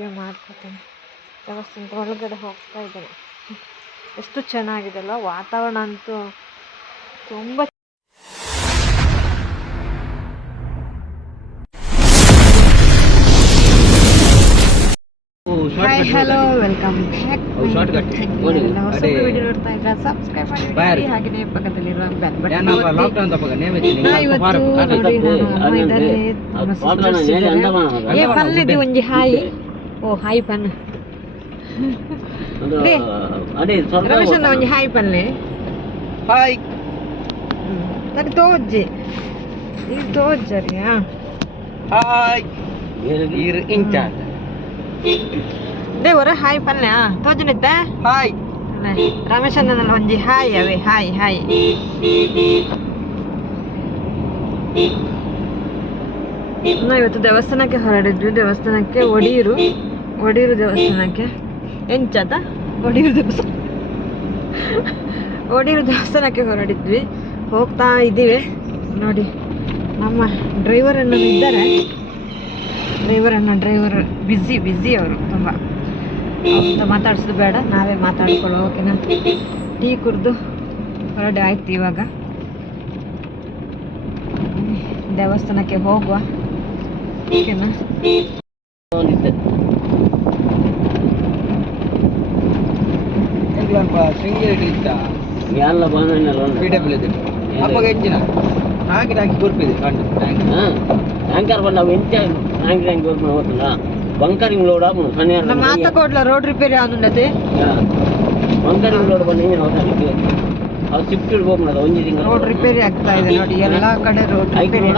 Video ಮಾಡ್ಕೊತೀನಿ. ದೇವಸ್ಥಾನದ ಒಳಗಡೆ ಹೋಗ್ತಾ ಇದ್ದೇನೆ. ಎಷ್ಟು ಚೆನ್ನಾಗಿದೆ ಅಲ್ವಾ ವಾತಾವರಣ ಅಂತೂ ತುಂಬ hi hello welcome back video ನೋಡ್ತಾ ಇದ್ರೆ ಸಬ್ಸ್ಕ್ರೈಬ್ ಮಾಡಿ ಹಾಗೆಯೇ ಪಕ್ಕದಲ್ಲಿರುವ ಬೆಲ್ ಬಟನ್ ಇವತ್ತು ನೋಡಿ ನಾನು ಅಮ್ಮ. ಏ ಪಲ್ಲೆದಿ ಒಂಜಿ ಹಾಯಿ. ಓ ಹಾಯ್ ಪನ್ ದೇ. ರಮೇಶ್ ಅನ್ನ ಒಂಜಿ ಹಾಯ್ ಪಲ್ಲೆ ಹಾಯ್ ತಡಿ ತೋಜ್ಜಿ. ಈಗ ತೋಜ್ಜರಿ ಹಾಯ್ ಇರ್ ಇಂಚಾರ್ಜ್ ದೇವರ ಹಾಯ್ ಪಲ್ಯ ತೋಜನಿದ್ದ ಹಾಯ್ ರಮೇಶ್ ಅನ್ನಲ್ಲ ಒಂಜಿ ಹಾಯ್ ಅವೇ ಹಾಯ್ ಹಾಯ್ ನಾವು ಇವತ್ತು ದೇವಸ್ಥಾನಕ್ಕೆ ಹೊರಡಿದ್ವಿ ದೇವಸ್ಥಾನಕ್ಕೆ ಒಡಿಯೂರು. ಒಡಿಯೂರು ದೇವಸ್ಥಾನಕ್ಕೆ? ಎಂಚಾತ ಒಡಿಯೂರು ದೇವಸ್ಥಾನ. ಒಡಿಯೂರು ದೇವಸ್ಥಾನಕ್ಕೆ ಹೊರಡಿದ್ವಿ. ಹೋಗ್ತಾ ಇದ್ದೀವಿ. ನೋಡಿ ನಮ್ಮ ಡ್ರೈವರ್ ಅನ್ನ ಇದ್ದಾರೆ. ಡ್ರೈವರ್ ಅನ್ನ ಡ್ರೈವರ್ ಬ್ಯುಸಿ ಬ್ಯುಸಿ ಅವರು ತುಂಬ. ಅವ್ರಿಂದ ಮಾತಾಡ್ಸೋದು ಬೇಡ ನಾವೇ ಮಾತಾಡ್ಕೊಳ್ಳೋ ಓಕೆನಾ? ಟೀ ಕುಡಿದು ಹೊರಡೆ ಆಯ್ತು ಇವಾಗ. ದೇವಸ್ಥಾನಕ್ಕೆ ಹೋಗುವ. ಓಕೆನಾ? ಇತ್ತ ಎಲ್ಲ ಬಂದ ಪೀಠಬಲ್ ಇದೆ ಅಪ್ಪಗ ಎಂಜಿನ ಹಾಕಿ ಹಾಕಿ ಗುರ್ಪಿದೆ ಕಂಡು ಟ್ಯಾಂಕರ್ ಬಂದ ಎಂಚ ಟ್ಯಾಂಕ್ ಟ್ಯಾಂಕ್ ಹೋಗ್ತಲ್ಲ ಬಂಕರಿಂಗ್ ಲೋಡ್ ಆಗ್ಬೋದು ಸಣ್ಣ ನಮ್ಮ ರೋಡ್ ರಿಪೇರಿ ಆದುಂಡತೆ ಬಂಕರಿಂಗ್ ಲೋಡ್ ಬಂದು ಏನು ಹೋಗ್ತಾನೆ ಅದು ಶಿಫ್ಟ್ ತಿಂಗಳು ರೋಡ್ ರಿಪೇರಿ ಆಗ್ತಾ ಇದೆ ನೋಡಿ ಎಲ್ಲಾ ಕಡೆ ರೋಡ್ ರಿಪೇರಿ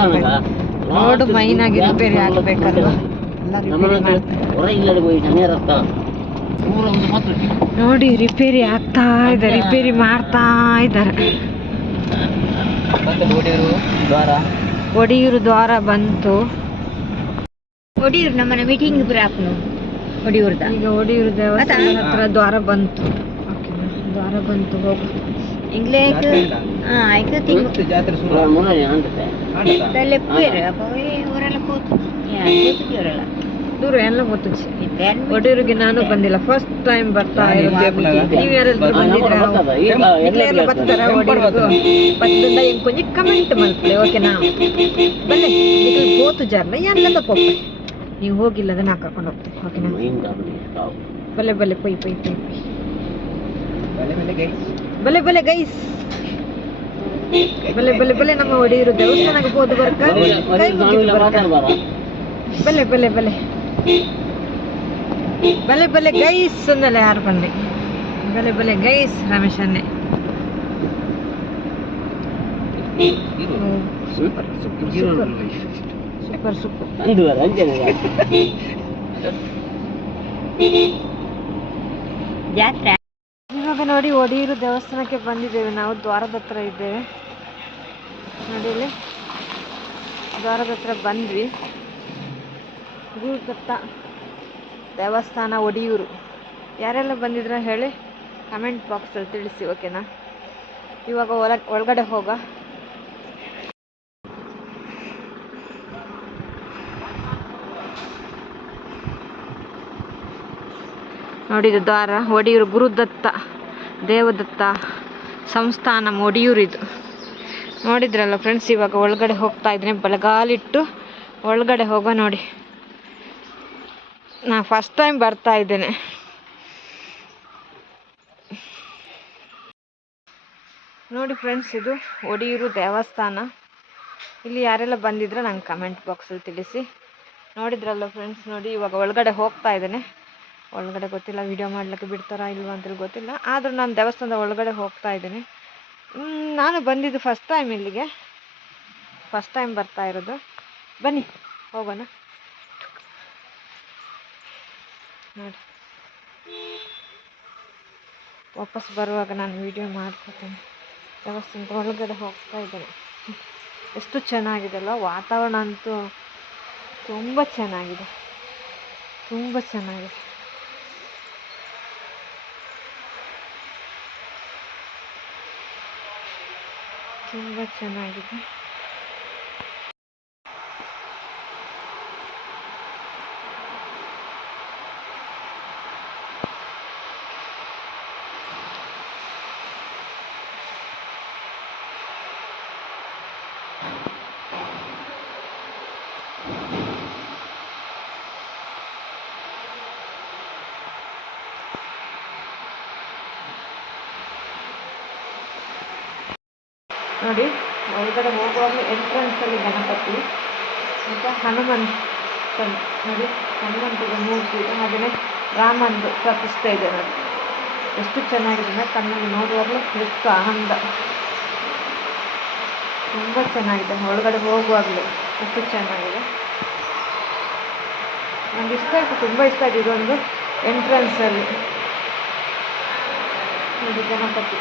ರೋಡ್ ಮೈನ್ ಆಗಿ ರಿಪೇರಿ ಆಗ್ಬೇಕಲ್ವ? ಎಲ್ಲ ನಮ್ಮ ರಿಪೇರಿ ಮಾಡ್ತಾರೆ. ಹೊರ ಇಲ್ಲದೆ ಹೋಗಿ ಸಣ್ಣ ಮಾತ್ರ ನೋಡಿ ರಿಪೇರಿ ಆಗ್ತಾ ಇದೆ ರಿಪೇರಿ ಮಾಡ್ತಾ ಇದ್ದಾರೆ. ಒಡಿಯೂರು ದ್ವಾರ? ಬಂತು. ಒಡಿಯೂರು ನಮ್ಮನೆ ಮೀಟಿಂಗ್ ಪೂರ ಹಾಕ್ನು ಒಡಿಯೂರ್ದ ಈಗ ಒಡಿಯೂರು ದೇವಸ್ಥಾನ ಹತ್ರ ದ್ವಾರ ಬಂತು. ದ್ವಾರ ಬಂತು ಹೋಗು. ಇಂಗ್ಲೇ ಹಾ ಆಯ್ತು ತಿಂಗು ಇವತ್ತು ಜಾತ್ರೆ ಶುರು ಮುನ್ನ ಅಂದ್ರೆ ಆಂಡತ? ಲೆಪ್ಪೇರು ಅಪ್ಪ ಊರೆಲ್ಲ ಕೂತು. ಕೂತಿದ್ದೀವರೆಲ್ಲ. ದೂರ ಎಲ್ಲ ಇದ್ದೇನ್ ಒಡಿಯೂರಿಗೆ ನಾನು ಬಂದಿಲ್ಲ. ಫಸ್ಟ್ ಟೈಮ್ ಬರ್ತಾ ಇರೋದು ನೀವು ಯಾರಾದ್ರೂ ಬಂದಿದ್ರಾ ಇಲ್ಲೇ ಎಲ್ಲ ಬರ್ತಾರ ಒಡಿಯೂರು ಪತ್ತದಿಂದ ಹೆಂಗ್ ಕೊಂಚ ಕಮೆಂಟ್ ಮಾಡ್ತೀವಿ ಓಕೆನಾ ಬನ್ನಿ ಈಗ ಬೋತು ಜಾರ್ನ ಎಲ್ಲ ಪೊಪ್ಪ ನೀವು ಹೋಗಿಲ್ಲ ನಾ ಕರ್ಕೊಂಡು ಹೋಗ್ತೀನಿ ಓಕೆನಾ ಬಲ್ಲೆ ಬಲ್ಲೆ ಪೈ ಪೈ ಪೈ ಪೊಯ್ ಬಲೆ ಮೇಲೆ ಗೈಸ್. ಬಲೆ ಬಲೆ ಗೈಸ್. ಬಲೆ ಬಲೆ ಬಲೆ ನಮ್ಮ ಒಡಿಯೂರು ದೇವಸ್ಥಾನಕ್ಕೆ ಹೋದ ಬರ್ಕ ಕೈ ಮುಗಿದು ಬರ್ಕ. ಬಲೆ ಬಲೆ ಬಲೆ. ಬಲೆ ಬಲೆ ಗೈಸ್ ಅಂದಲ್ಲ ಯಾರು ಬಂದೆ? ಬಲೆ ಬಲೆ ಗೈಸ್ ರಮೇಶ್ ಅನ್ನೆ ಸೂಪರ್ ಸೂಪರ್ ಸೂಪರ್ ಜಾತ್ರೆ. ಇವಾಗ ನೋಡಿ ಒಡಿಯೂರು ದೇವಸ್ಥಾನಕ್ಕೆ ಬಂದಿದ್ದೇವೆ. ನಾವು ದ್ವಾರದ ಹತ್ರ ಇದ್ದೇವೆ. ನೋಡಿ ಇಲ್ಲಿ. ದ್ವಾರದ ಹತ್ರ ಬಂದ್ವಿ. ಗುರುದತ್ತ ದೇವಸ್ಥಾನ ಒಡಿಯೂರು. ಯಾರೆಲ್ಲ ಬಂದಿದ್ರ ಹೇಳಿ ಕಮೆಂಟ್ ಬಾಕ್ಸಲ್ಲಿ ತಿಳಿಸಿ ಓಕೆನಾ ಇವಾಗ ಒಳ, ಒಳಗಡೆ ಹೋಗ. ನೋಡಿದ ದ್ವಾರ, ಒಡಿಯೂರು ಗುರುದತ್ತ, ದೇವದತ್ತ ಸಂಸ್ಥಾನ ಒಡಿಯೂರು ಇದು. ನೋಡಿದ್ರಲ್ಲ ಫ್ರೆಂಡ್ಸ್ ಇವಾಗ ಒಳಗಡೆ ಹೋಗ್ತಾ ಇದ್ದೀನಿ, ಬಲಗಾಲಿಟ್ಟು ಒಳಗಡೆ ಹೋಗೋ ನೋಡಿ. ನಾ ಫಸ್ಟ್ ಟೈಮ್ ಬರ್ತಾ ಇದ್ದೇನೆ. ನೋಡಿ ಫ್ರೆಂಡ್ಸ್ ಇದು ಒಡಿಯೂರು ದೇವಸ್ಥಾನ. ಇಲ್ಲಿ ಯಾರೆಲ್ಲ ಬಂದಿದ್ರೆ ನಂಗೆ ಕಮೆಂಟ್ ಬಾಕ್ಸಲ್ಲಿ ತಿಳಿಸಿ. ನೋಡಿದ್ರಲ್ಲ ಫ್ರೆಂಡ್ಸ್ ನೋಡಿ ಇವಾಗ ಒಳಗಡೆ ಹೋಗ್ತಾ ಇದ್ದೇನೆ. ಒಳಗಡೆ ಗೊತ್ತಿಲ್ಲ ವಿಡಿಯೋ ಮಾಡ್ಲಿಕ್ಕೆ ಬಿಡ್ತಾರಾ ಇಲ್ವಾ ಅಂತೇಳಿ ಗೊತ್ತಿಲ್ಲ. ಆದರೂ ನಾನು ದೇವಸ್ಥಾನದ ಒಳಗಡೆ ಹೋಗ್ತಾ ಇದ್ದೇನೆ. ನಾನು ಬಂದಿದ್ದು ಫಸ್ಟ್ ಟೈಮ್ ಇಲ್ಲಿಗೆ. ಫಸ್ಟ್ ಟೈಮ್ ಬರ್ತಾ ಇರೋದು. ಬನ್ನಿ, ಹೋಗೋಣ. ನೋಡಿ. ವಾಪಸ್ ಬರುವಾಗ ನಾನು ವಿಡಿಯೋ ಮಾಡ್ಕೊತೀನಿ. ದೇವಸ್ಥಾನದ ಒಳಗಡೆ ಹೋಗ್ತಾ ಇದ್ದೇನೆ. ಎಷ್ಟು ಚೆನ್ನಾಗಿದೆ ಅಲ್ಲ ವಾತಾವರಣ ಅಂತೂ ತುಂಬ ಚೆನ್ನಾಗಿದೆ. ತುಂಬ ಚೆನ್ನಾಗಿದೆ. ತುಂಬ ಚೆನ್ನಾಗಿದೆ. ನೋಡಿ, ಒಳಗಡೆ ಹೋಗುವಾಗಲೇ ಎಂಟ್ರೆನ್ಸಲ್ಲಿ ಗಣಪತಿ, ಮತ್ತೆ ಹನುಮಂತ ನೋಡಿ ಹನುಮಂತದ ಮೂರ್ತಿ ಇದೆ ಹಾಗೆಯೇ ರಾಮಂದು ಪ್ರತಿಷ್ಠೆ ಇದೆ ನೋಡಿ. ಎಷ್ಟು ಚೆನ್ನಾಗಿದೆ ಅಂದರೆ ಕಣ್ಣಲ್ಲಿ ನೋಡುವಾಗಲೂ ಎಷ್ಟು ಆನಂದ. ತುಂಬ ಚೆನ್ನಾಗಿದೆ, ಒಳಗಡೆ ಹೋಗುವಾಗಲೂ ಎಷ್ಟು ಚೆನ್ನಾಗಿದೆ. ನನಗೆ ಇಷ್ಟ ಆಯಿತು, ತುಂಬ ಇಷ್ಟ ಆಯಿತು ಇದೊಂದು ಎಂಟ್ರೆನ್ಸಲ್ಲಿ ನೋಡಿ ಗಣಪತಿ,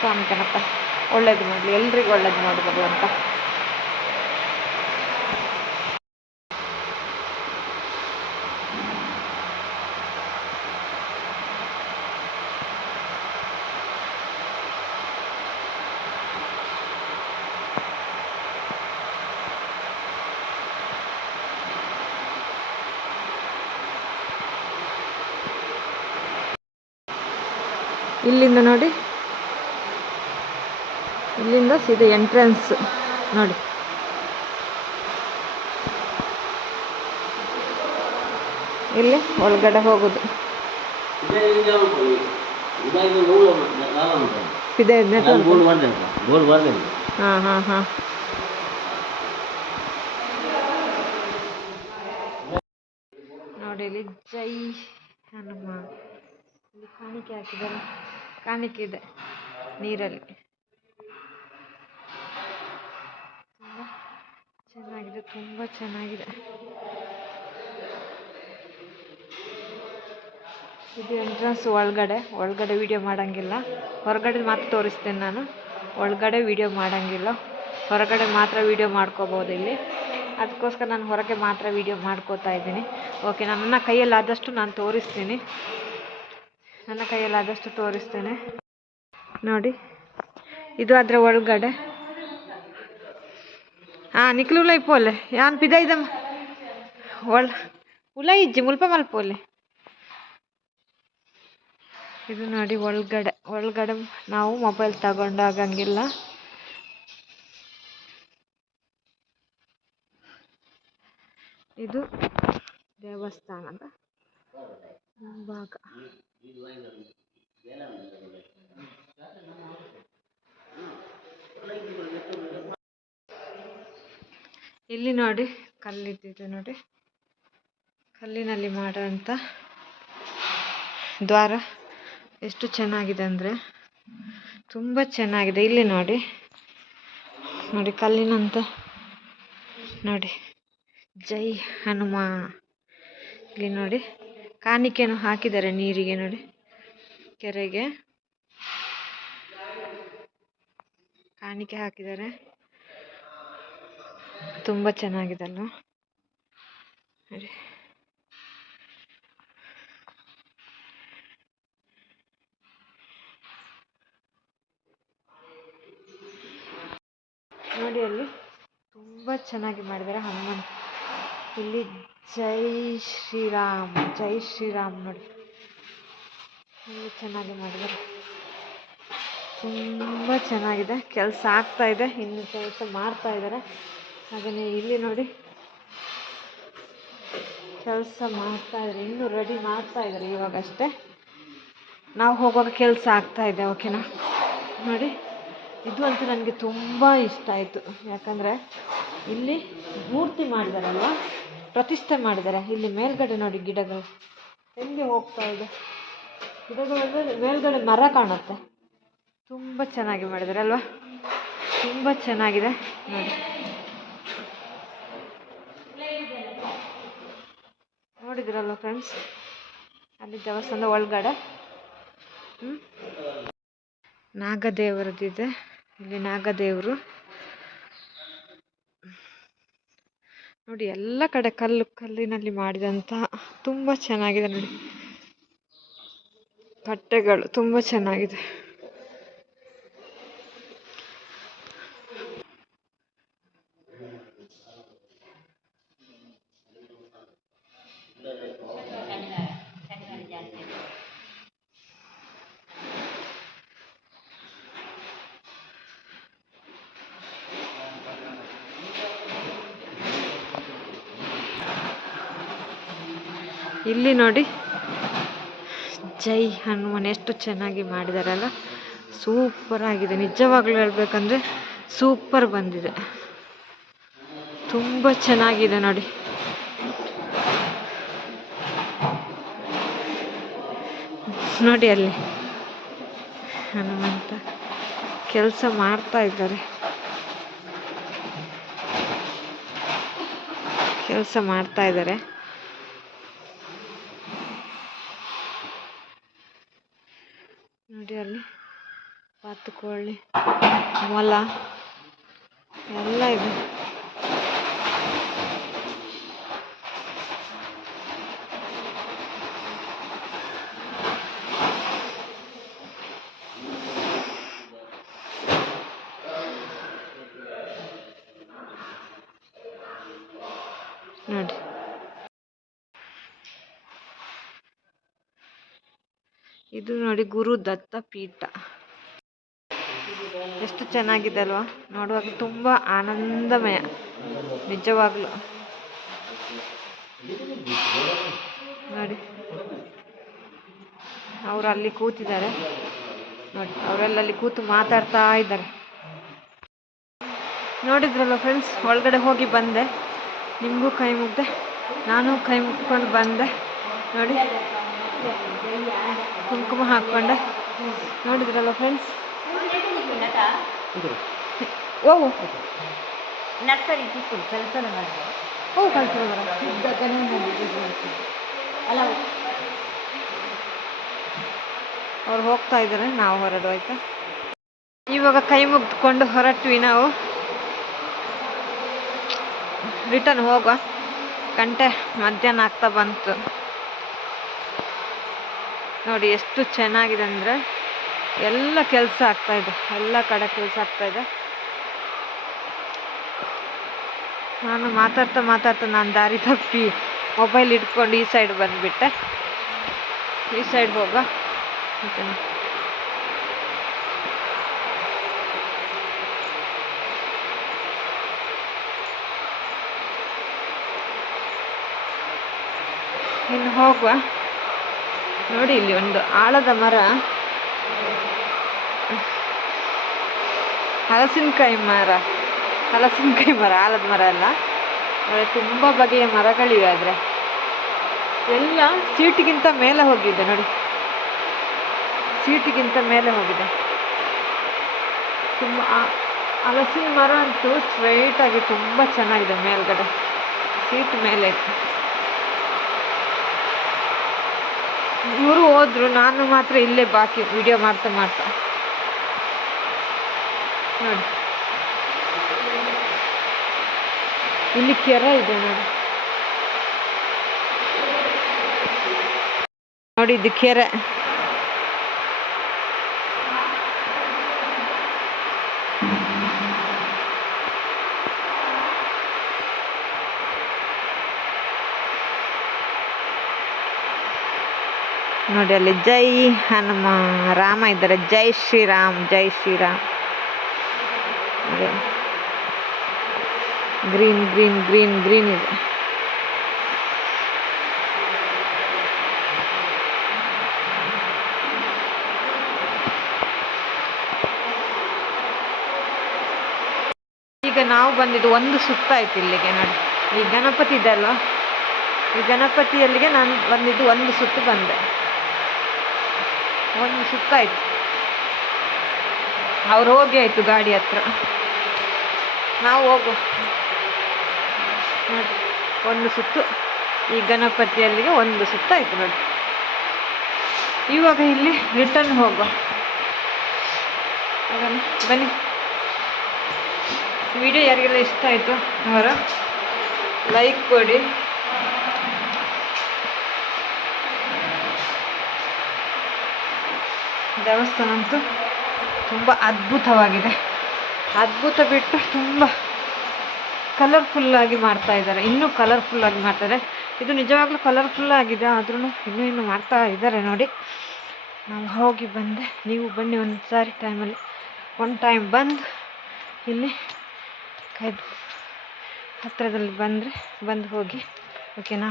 ಸ್ವಾಮಿ ಗಣಪ ಒಳ್ಳೇದು ಮಾಡಲಿ. ಎಲ್ರಿಗೂ ಒಳ್ಳೇದು ಮಾಡಿ ಭಗವಂತ ಇಲ್ಲಿಂದ ನೋಡಿ ಇಲ್ಲಿಂದ ಸೀದಾ ಎಂಟ್ರೆನ್ಸ್ ನೋಡಿ. ಇಲ್ಲಿ ಒಳಗಡೆ ಹೋಗೋದು. ಇದೆ ಹಾಂ ಹಾಂ ಹಾಂ. ನೋಡಿ ಇಲ್ಲಿ ಜೈ ಹನುಮ. ಕಾಣಿಕೆ ಹಾಕಿದ್ದಾರೆ. ಕಾಣಿಕೆ ಇದೆ ನೀರಲ್ಲಿ. ಚೆನ್ನಾಗಿದೆ, ತುಂಬ ಚೆನ್ನಾಗಿದೆ. ಇದು ಎಂಟ್ರೆನ್ಸ್ ಒಳಗಡೆ ಒಳಗಡೆ ವಿಡಿಯೋ ಮಾಡೋಂಗಿಲ್ಲ. ಹೊರಗಡೆ ಮಾತ್ರ ತೋರಿಸ್ತೇನೆ ನಾನು. ಒಳಗಡೆ ವಿಡಿಯೋ ಮಾಡೋಂಗಿಲ್ಲ. ಹೊರಗಡೆ ಮಾತ್ರ ವಿಡಿಯೋ ಮಾಡ್ಕೋಬೋದು ಇಲ್ಲಿ. ಅದಕ್ಕೋಸ್ಕರ ನಾನು ಹೊರಗೆ ಮಾತ್ರ ವಿಡಿಯೋ ಮಾಡ್ಕೋತಾ ಇದ್ದೀನಿ. ಓಕೆ ನನ್ನ ಕೈಯಲ್ಲಾದಷ್ಟು ನಾನು ತೋರಿಸ್ತೀನಿ. ನನ್ನ ಕೈಯಲ್ಲಿ ಆದಷ್ಟು ತೋರಿಸ್ತೇನೆ. ನೋಡಿ, ಇದು ಅದರ ಒಳಗಡೆ. ಪೋಲೆ. ಯಾನ್ ಪಿದ ಇದಮ್ಮ ಒಳ ಉಲೈ ಇಜ್ಜಿ, ಮುಲ್ಪ ಮಲ್ಪೋಲೆ ಇದು ನೋಡಿ ಒಳಗಡೆ ಒಳಗಡೆ ನಾವು ಮೊಬೈಲ್ ತಗೊಂಡಾಗಂಗಿಲ್ಲ ಇದು ದೇವಸ್ಥಾನದ ಮುಂಭಾಗ. ಇಲ್ಲಿ ನೋಡಿ ಕಲ್ಲಿದ್ದಿದ್ದು ನೋಡಿ. ಕಲ್ಲಿನಲ್ಲಿ ಮಾಡುವಂಥ ದ್ವಾರ ಎಷ್ಟು ಚೆನ್ನಾಗಿದೆ ಅಂದರೆ ತುಂಬ ಚೆನ್ನಾಗಿದೆ. ಇಲ್ಲಿ ನೋಡಿ ನೋಡಿ ಕಲ್ಲಿನಂತ ನೋಡಿ. ಜೈ ಹನುಮ. ಇಲ್ಲಿ ನೋಡಿ, ಕಾಣಿಕೆಯನ್ನು ಹಾಕಿದ್ದಾರೆ ನೀರಿಗೆ ನೋಡಿ. ಕೆರೆಗೆ ಕಾಣಿಕೆ ಹಾಕಿದ್ದಾರೆ. ತುಂಬ ಚೆನ್ನಾಗಿದೆ ಅಲ್ವಾ ನೋಡಿ ಅಲ್ಲಿ ತುಂಬ ಚೆನ್ನಾಗಿ ಮಾಡಿದ್ದಾರೆ ಹನುಮಂತ. ಇಲ್ಲಿ ಜೈ ಶ್ರೀರಾಮ್ ಜೈ ಶ್ರೀರಾಮ್ ನೋಡಿ. ಇಲ್ಲಿ ಚೆನ್ನಾಗಿ ಮಾಡಿದ್ದಾರೆ. ತುಂಬ ಚೆನ್ನಾಗಿದೆ. ಕೆಲಸ ಆಗ್ತಾ ಇದೆ. ಇನ್ನು ಕೆಲಸ ಮಾಡ್ತಾ ಇದ್ದಾರೆ. ಹಾಗೆಯೇ ಇಲ್ಲಿ ನೋಡಿ. ಕೆಲಸ ಮಾಡ್ತಾ ಇದ್ದಾರೆ. ಇನ್ನೂ ರೆಡಿ ಮಾಡ್ತಾ ಇದ್ದಾರೆ ಇವಾಗಷ್ಟೇ. ನಾವು ಹೋಗುವಾಗ ಕೆಲಸ ಆಗ್ತಾ ಇದೆ ಓಕೆನಾ ನೋಡಿ, ಇದು ಅಂತೂ ನನಗೆ ತುಂಬ ಇಷ್ಟ ಆಯಿತು. ಯಾಕಂದರೆ ಇಲ್ಲಿ ಮೂರ್ತಿ ಮಾಡಿದಾರಲ್ವ? ಪ್ರತಿಷ್ಠೆ ಮಾಡಿದ್ದಾರೆ ಇಲ್ಲಿ ಮೇಲ್ಗಡೆ ನೋಡಿ ಗಿಡಗಳು. ಎಲ್ಲಿ ಹೋಗ್ತಾ ಇದೆ? ಗಿಡಗಳು ಮೇಲ್ಗಡೆ ಮರ ಕಾಣುತ್ತೆ. ತುಂಬ ಚೆನ್ನಾಗಿ ಮಾಡಿದ್ದಾರೆ ಅಲ್ವಾ? ತುಂಬ ಚೆನ್ನಾಗಿದೆ. ನೋಡಿ. ನೋಡಿದ್ರಲ್ವ ಫ್ರೆಂಡ್ಸ್ ಅಲ್ಲಿ ದೇವಸ್ಥಾನದ ಒಳಗಡೆ. ಹ್ಞೂ ನಾಗದೇವರದಿದೆ ಇಲ್ಲಿ ನಾಗದೇವರು. ನೋಡಿ, ಎಲ್ಲ ಕಡೆ ಕಲ್ಲು ಕಲ್ಲಿನಲ್ಲಿ ಮಾಡಿದಂಥ ತುಂಬ ಚೆನ್ನಾಗಿದೆ ನೋಡಿ. ಕಟ್ಟೆಗಳು ತುಂಬ ಚೆನ್ನಾಗಿದೆ. ಇಲ್ಲಿ ನೋಡಿ. ಜೈ ಹನುಮಾನ್, ಎಷ್ಟು ಚೆನ್ನಾಗಿ ಮಾಡಿದಾರಲ್ಲ. ಸೂಪರ್ ಆಗಿದೆ. ನಿಜವಾಗ್ಲೂ ಹೇಳ್ಬೇಕಂದ್ರೆ ಸೂಪರ್ ಬಂದಿದೆ. ತುಂಬ ಚೆನ್ನಾಗಿದೆ ನೋಡಿ. ನೋಡಿ ಅಲ್ಲಿ ಹನುಮಂತ ಕೆಲಸ ಮಾಡ್ತಾ ಇದ್ದಾರೆ. ಕೆಲಸ ಮಾಡ್ತಾ ಇದ್ದಾರೆ. ನೋಡಿ ಅಲ್ಲಿ ಬಾತುಕೋಳಿ ಮೊಲ ಎಲ್ಲ ಇದೆ. ನೋಡಿ. ಇದು ನೋಡಿ ಗುರು ದತ್ತ ಪೀಠ. ಎಷ್ಟು ಚೆನ್ನಾಗಿದೆ ಅಲ್ವಾ? ನೋಡುವಾಗ ತುಂಬ ಆನಂದಮಯ. ನಿಜವಾಗ್ಲು. ನೋಡಿ. ಅವರು ಅಲ್ಲಿ ಕೂತಿದ್ದಾರೆ. ನೋಡಿ, ಅವರೆಲ್ಲ ಅಲ್ಲಿ ಕೂತು ಮಾತಾಡ್ತಾ ಇದ್ದಾರೆ. ನೋಡಿದ್ರಲ್ಲ ಫ್ರೆಂಡ್ಸ್ ಒಳಗಡೆ ಹೋಗಿ ಬಂದೆ. ನಿಮಗೂ ಕೈ ಮುಗ್ದೆ. ನಾನು ಕೈ ಮುಗ್ಕೊಂಡು ಬಂದೆ. ನೋಡಿ. ಕುಂಕುಮ ಹಾಕ್ಕೊಂಡೆ ನೋಡಿದ್ರಲ್ಲ ಫ್ರೆಂಡ್ಸ್ ಓಹ್ ನರ್ಸರಿ ಓ ಅಲ್ಲ ಅವ್ರು ಹೋಗ್ತಾ ಇದ್ದಾರೆ ನಾವು ಹೊರಡು ಆಯ್ತಾ? ಇವಾಗ ಕೈ ಮುಗ್ದುಕೊಂಡು ಹೊರಟ್ವಿ ನಾವು. ರಿಟರ್ನ್ ಹೋಗುವ. ಗಂಟೆ ಮಧ್ಯಾಹ್ನ ಆಗ್ತಾ ಬಂತು. ನೋಡಿ ಎಷ್ಟು ಚೆನ್ನಾಗಿದೆ ಅಂದರೆ ಎಲ್ಲ ಕೆಲಸ ಆಗ್ತಾ ಇದೆ. ಎಲ್ಲ ಕಡೆ ಕೆಲಸ ಆಗ್ತಾ ಇದೆ. ನಾನು ಮಾತಾಡ್ತಾ ಮಾತಾಡ್ತಾ ನಾನು ದಾರಿ ತಪ್ಪಿ ಮೊಬೈಲ್ ಇಟ್ಕೊಂಡು ಈ ಸೈಡ್ ಬಂದುಬಿಟ್ಟೆ. ಈ ಸೈಡ್ ಹೋಗ. ಇನ್ನು ಹೋಗುವ. ನೋಡಿ, ಇಲ್ಲಿ ಒಂದು ಆಳದ ಮರ. ಹಲಸಿನಕಾಯಿ ಮರ. ಹಲಸಿನಕಾಯಿ ಮರ, ಆಳದ ಮರ ಅಲ್ಲ. ಆದರೆ ತುಂಬ ಬಗೆಯ ಮರಗಳಿವೆ ಆದರೆ. ಎಲ್ಲ ಸೀಟಿಗಿಂತ ಮೇಲೆ ಹೋಗಿದೆ, ನೋಡಿ. ಸೀಟಿಗಿಂತ ಮೇಲೆ ಹೋಗಿದೆ. ತುಂಬ ಹಲಸಿನ ಮರ ಅಂತೂ ಸ್ಟ್ರೈಟ್ ಆಗಿ ತುಂಬ ಚೆನ್ನಾಗಿದೆ ಮೇಲ್ಗಡೆ. ಸೀಟ್ ಮೇಲೆ. ಇತ್ತು ಇವರು ಹೋದ್ರು, ನಾನು ಮಾತ್ರ ಇಲ್ಲೇ ಬಾಕಿ ವಿಡಿಯೋ ಮಾಡ್ತಾ ಮಾಡ್ತಾ. ನೋಡಿ. ಇಲ್ಲಿ ಕೆರೆ ಇದೆ ನೋಡಿ. ನೋಡಿ, ಇದು ಕೆರೆ. ನೋಡಿ ಅಲ್ಲಿ ಜೈ ಹನುಮ, ರಾಮ ಇದ್ದಾರೆ. ಜೈ ಶ್ರೀರಾಮ್ ಜೈ Shriram. Green green green green ಇದೆ. ಈಗ ನಾವು ಬಂದಿದ್ದು ಒಂದು ಸುತ್ತ ಆಯ್ತು ಇಲ್ಲಿಗೆ ನೋಡಿ. ಈ ಗಣಪತಿ ಇದೆ ಅಲ್ವಾ? ಈ ಗಣಪತಿಯಲ್ಲಿಗೆ ನಾನು ಬಂದಿದ್ದು ಒಂದು ಸುತ್ತು ಬಂದೆ. ಒಂದು ಸುಕ್ಕಾಯ್ತು ಅವ್ರು ಹೋಗಿ ಆಯಿತು ಗಾಡಿ ಹತ್ರ. ನಾವು ಹೋಗು ನೋಡಿ, ಒಂದು ಸುತ್ತು. ಈ ಗಣಪತಿಯಲ್ಲಿಗೆ ಒಂದು ಸುತ್ತಾಯ್ತು ನೋಡಿ. ಇವಾಗ ಇಲ್ಲಿ ರಿಟರ್ನ್ ಹೋಗುವ. ಹೋಗೋಣ ಬನ್ನಿ. ವಿಡಿಯೋ ಯಾರಿಗೆಲ್ಲ ಇಷ್ಟ ಆಯಿತು ಅವರ ಲೈಕ್ ಕೊಡಿ. ದೇವಸ್ಥಾನ ಅಂತೂ ತುಂಬ ಅದ್ಭುತವಾಗಿದೆ. ಅದ್ಭುತ ಬಿಟ್ಟು ತುಂಬ ಕಲರ್ಫುಲ್ಲಾಗಿ ಮಾಡ್ತಾ ಇದ್ದಾರೆ. ಇನ್ನೂ ಕಲರ್ಫುಲ್ಲಾಗಿ ಮಾಡ್ತಾರೆ ಇದು. ನಿಜವಾಗ್ಲೂ ಕಲರ್ಫುಲ್ ಆಗಿದೆ ಆದ್ರೂ ಇನ್ನೂ ಇನ್ನೂ ಮಾಡ್ತಾ ಇದ್ದಾರೆ ನೋಡಿ. ನಾವು ಹೋಗಿ ಬಂದೆ. ನೀವು ಬನ್ನಿ ಒಂದು ಸಾರಿ ಟೈಮಲ್ಲಿ ಒನ್ ಟೈಮ್ ಬಂದು ಇಲ್ಲಿ ಕೈ ಹತ್ತಿರದಲ್ಲಿ ಬಂದರೆ ಬಂದು ಹೋಗಿ. ಓಕೆನಾ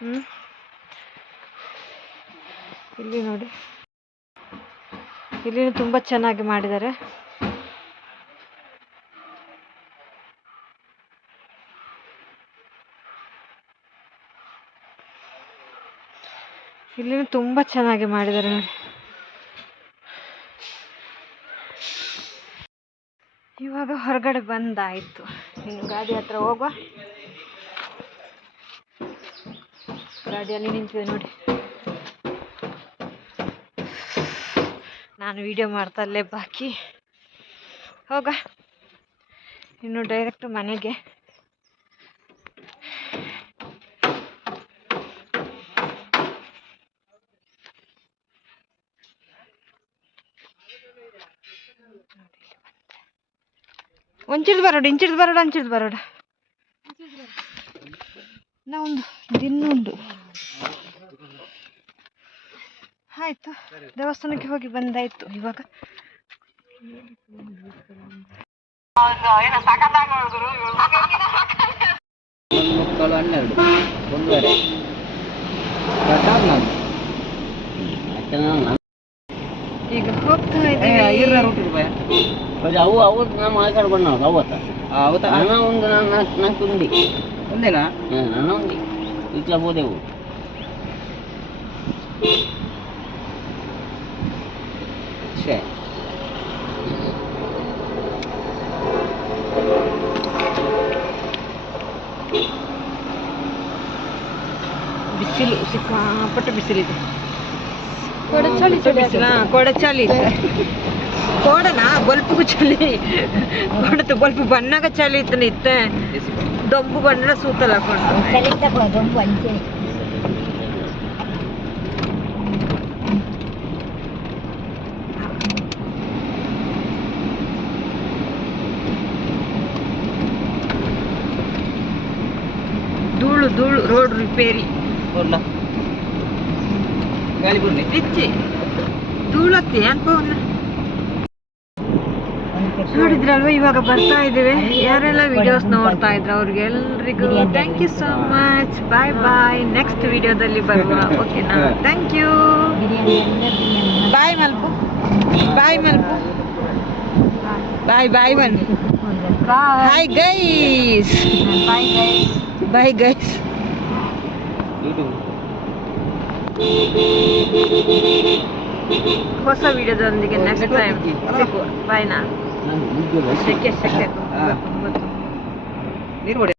ಹ್ಞೂ ಇಲ್ಲಿ ನೋಡಿ. ಇಲ್ಲಿ ತುಂಬಾ ಚೆನ್ನಾಗಿ ಮಾಡಿದ್ದಾರೆ. ಇಲ್ಲಿ ತುಂಬಾ ಚೆನ್ನಾಗಿ ಮಾಡಿದ್ದಾರೆ ನೋಡಿ. ಇವಾಗ ಹೊರಗಡೆ ಬಂದಾಯಿತು. ನೀನು ಗಾಡಿ ಹತ್ರ ಹೋಗುವ. ಗಾಡಿಯಲ್ಲಿ ನಿಂತಿದೆ ನೋಡಿ. ನಾನು ವಿಡಿಯೋ ಮಾಡ್ತಾ ಅಲ್ಲೇ ಬಾಕಿ. ಹೋಗ. ಇನ್ನು ಡೈರೆಕ್ಟ್ ಮನೆಗೆ. ಒಂಚಿಡ್ದು ಬರೋಡು ಇಂಚಿಡ್ದು ಬರೋಡ ಅಂಚಿಡ್ದು ಬರೋಡ. ನಾ ಒಂದು ದಿನ್ನುಂಡು ಆಯ್ತು. ದೇವಸ್ಥಾನಕ್ಕೆ ಹೋಗಿ ಬಂದಾಯ್ತು. ಇವಾಗ ಮಕ್ಕಳು ಹನ್ನೆರಡು ಒಂದೂವರೆ. ಈಗ ಹೋಗ್ತಾ ಇದ್ದೀವಿ. ಅವು ಅವತ್ತು ನಾ ಆಚಾರ ಬಂದವು ಅವತ್ತ. ಅವತ್ತ? ಹಣ ಒಂದು ನಾನು ನಾಲ್ಕು ನಾಲ್ಕು ಉಂಡಿ ಒಂದೇನಾ? ಹ್ಮ್, ನನ್ನ ಉಂಡಿ ಇಟ್ಲ ಹೋದೆವು ಶೇ ಬಿಸಿಲು ಸಿಕ್ಕಾಪಟ್ಟೆ ಬಿಸಿಲಿದೆ ಚಳಿ ಬಿಸಿಲ ಕೋಡ ಚಳಿ ಕೋಡನ ಬಲ್ಪಿಗೂ ಚಳಿ ಕೋಡತ್ತು ಬಲ್ಪು ಬಣ್ಣಗ ಚಳಿ ಇತ್ತು ಇತ್ತೆ ದೊಂಬು ಬಣ್ಣ ಸೂತಲ್ಲ ಕೊಂಡು ಕಲಿತ ದೊಂಬು ಅಂಚೆ ಧೂಳು ಧೂಳು ರೋಡ್ ರಿಪೇರಿ ಕೊಡ್ಲ ಗಾಳಿ ಬಿಡ್ಲಿ ಇಚ್ಚಿ ಧೂಳತ್ತಿ ಅನ್ಪವನ್ನ ನೋಡಿದ್ರಲ್ವಾ ಇವಾಗ ಬರ್ತಾ ಇದ್ದೀವಿ ಯಾರೆಲ್ಲ ವಿಡಿಯೋಸ್ ನೋಡ್ತಾ ಇದ್ರು ಅವ್ರಿಗೆ ಎಲ್ರಿಗೂ thank you so much bye bye next ವಿಡಿಯೋದಲ್ಲಿ ಬರುವ ಓಕೆನಾ ಥ್ಯಾಂಕ್ ಯು ಬಿರಿಯಾನಿ ಎಲ್ಲ ಬಿರಿಯಾನಿ ಬಾಯ್ ಮಲ್ಪು ಬಾಯ್ ಮಲ್ಪು bye bye one hi guys bye guys bye guys YouTube ಹೊಸ ವಿಡಿಯೋದೊಂದಿಗೆ ನೆಕ್ಸ್ಟ್ ಟೈಮ್ ಸಿಗುವ ಬಾಯ್ನಾ ನಾನು ನಿದ್ದೆ ಬರ್ತದೆ. ಸೆಕೆ ಸೆಕೆ ಹಾ. ನೀರು ಹೊಡೆ